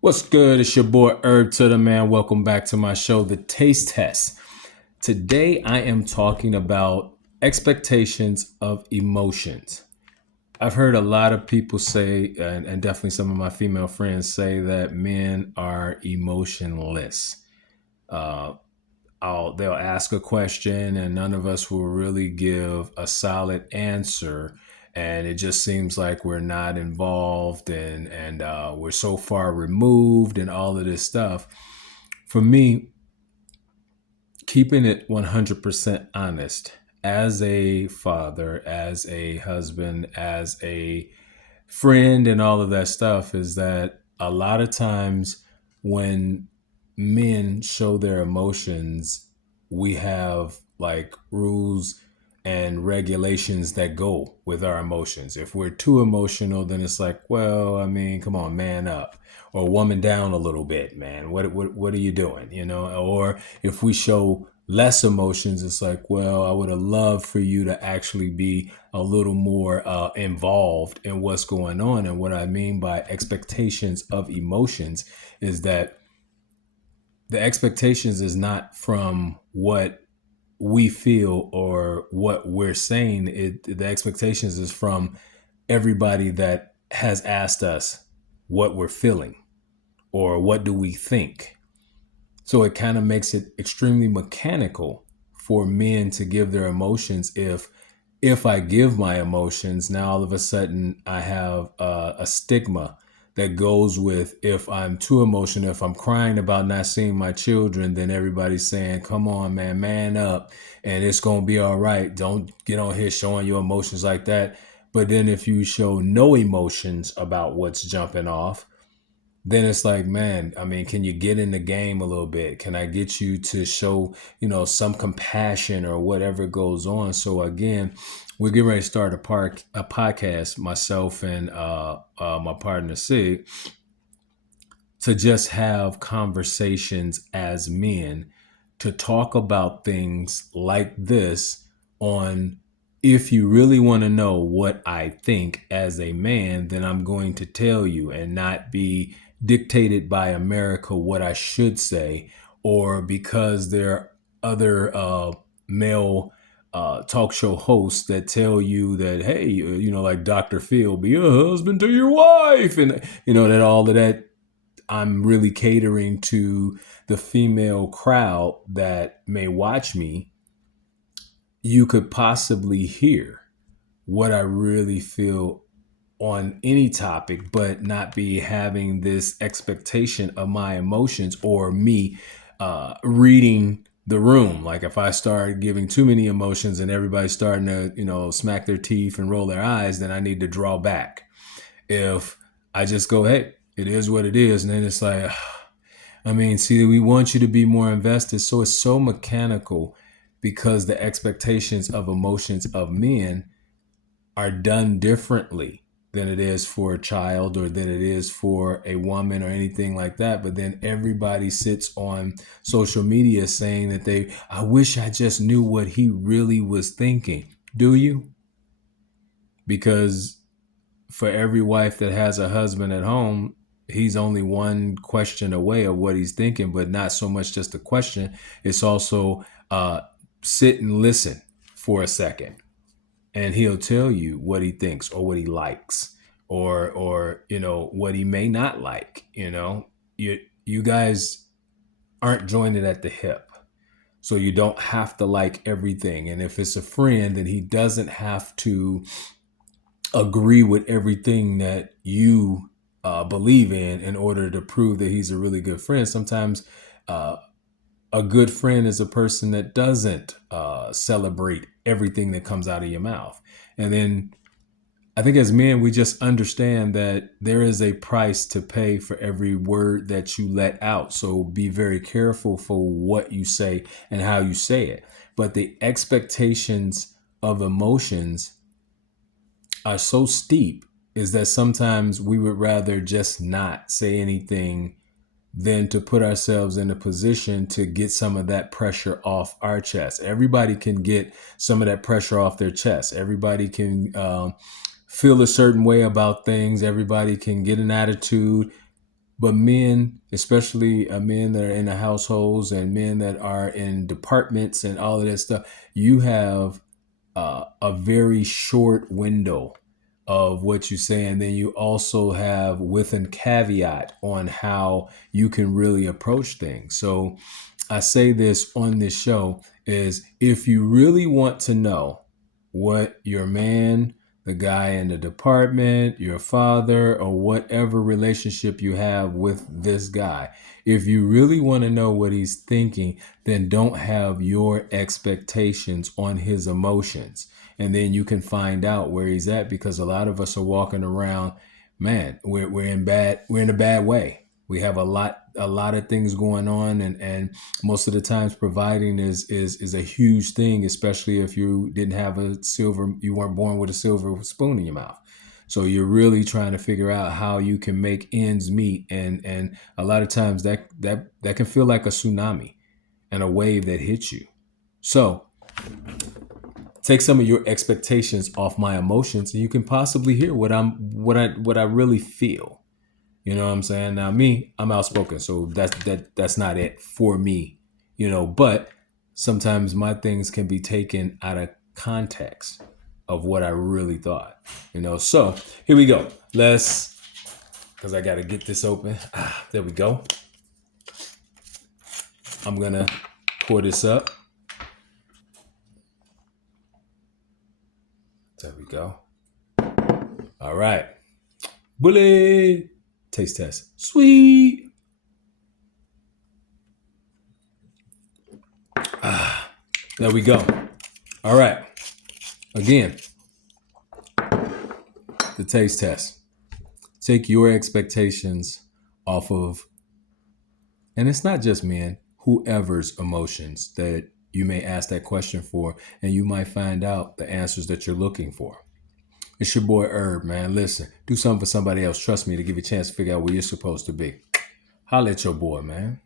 What's good? It's your boy Herb to the man. Welcome back to my show, The Taste Test. Today I am talking about expectations of emotions. I've heard a lot of people say, and definitely some of my female friends say, that men are emotionless. Uh, they'll ask a question and none of us will really give a solid answer, and it just seems like we're not involved and we're so far removed and all of this stuff. For me, keeping it 100% honest, as a father, as a husband, as a friend, and all of that stuff, is that a lot of times when men show their emotions, we have like rules and regulations that go with our emotions. If we're too emotional, then it's like, well, I mean, come on, man up, or woman down a little bit, man. What are you doing? Or if we show less emotions, it's like, well, I would have loved for you to actually be a little more involved in what's going on. And what I mean by expectations of emotions is that the expectations is not from what we feel or what we're saying. The expectations is from everybody that has asked us what we're feeling or what do we think. So it kind of makes it extremely mechanical for men to give their emotions. If I give my emotions, now all of a sudden I have a stigma that goes with, if I'm too emotional, if I'm crying about not seeing my children, then everybody's saying, come on, man up, and it's going to be all right. Don't get on here showing your emotions like that. But then if you show no emotions about what's jumping off, then it's like, man, I mean, can you get in the game a little bit? Can I get you to show, some compassion or whatever goes on? So again, we're getting ready to start a podcast, myself and my partner Sig, to just have conversations as men to talk about things like this on, if you really want to know what I think as a man, then I'm going to tell you and not be dictated by America what I should say, or because there are other male talk show hosts that tell you that, hey, like Dr. Phil, be a husband to your wife, and that all of that. I'm really catering to the female crowd that may watch me. You could possibly hear what I really feel on any topic, but not be having this expectation of my emotions or me reading the room. Like if I start giving too many emotions and everybody's starting to, smack their teeth and roll their eyes, then I need to draw back. If I just go, hey, it is what it is, and then it's like, I mean, see, we want you to be more invested. So it's so mechanical because the expectations of emotions of men are done differently than it is for a child or than it is for a woman or anything like that. But then everybody sits on social media saying that I wish I just knew what he really was thinking. Do you? Because for every wife that has a husband at home, he's only one question away of what he's thinking, but not so much just a question. It's also sit and listen for a second, and he'll tell you what he thinks or what he likes, or what he may not like. You guys aren't joined at the hip. So you don't have to like everything. And if it's a friend, then he doesn't have to agree with everything that you believe in order to prove that he's a really good friend. Sometimes uh, a good friend is a person that doesn't celebrate everything that comes out of your mouth. And then I think as men, we just understand that there is a price to pay for every word that you let out. So be very careful for what you say and how you say it. But the expectations of emotions are so steep is that sometimes we would rather just not say anything than to put ourselves in a position to get some of that pressure off our chest. Everybody can get some of that pressure off their chest. Everybody can feel a certain way about things. Everybody can get an attitude. But men, especially men that are in the households and men that are in departments and all of that stuff, you have a very short window of what you say. And then you also have with a caveat on how you can really approach things. So I say this on this show is if you really want to know what your man, the guy in the department, your father, or whatever relationship you have with this guy, if you really want to know what he's thinking, then don't have your expectations on his emotions. And then you can find out where he's at, because a lot of us are walking around, man, we're in a bad way. We have a lot of things going on, and most of the times providing is a huge thing, especially if you didn't have you weren't born with a silver spoon in your mouth. So you're really trying to figure out how you can make ends meet, and a lot of times that can feel like a tsunami and a wave that hits you. So take some of your expectations off my emotions, and you can possibly hear what I really feel. You know what I'm saying? Now me, I'm outspoken, so that's not it for me. But sometimes my things can be taken out of context of what I really thought. So here we go. Because I got to get this open. There we go. I'm gonna pour this up. There we go. All right. Bully. Taste test. Sweet. There we go. All right. Again, the taste test. Take your expectations off of, and it's not just men, whoever's emotions that you may ask that question for, and you might find out the answers that you're looking for. It's your boy Herb, man. Listen, do something for somebody else. Trust me, to give you a chance to figure out where you're supposed to be. Holla at your boy, man.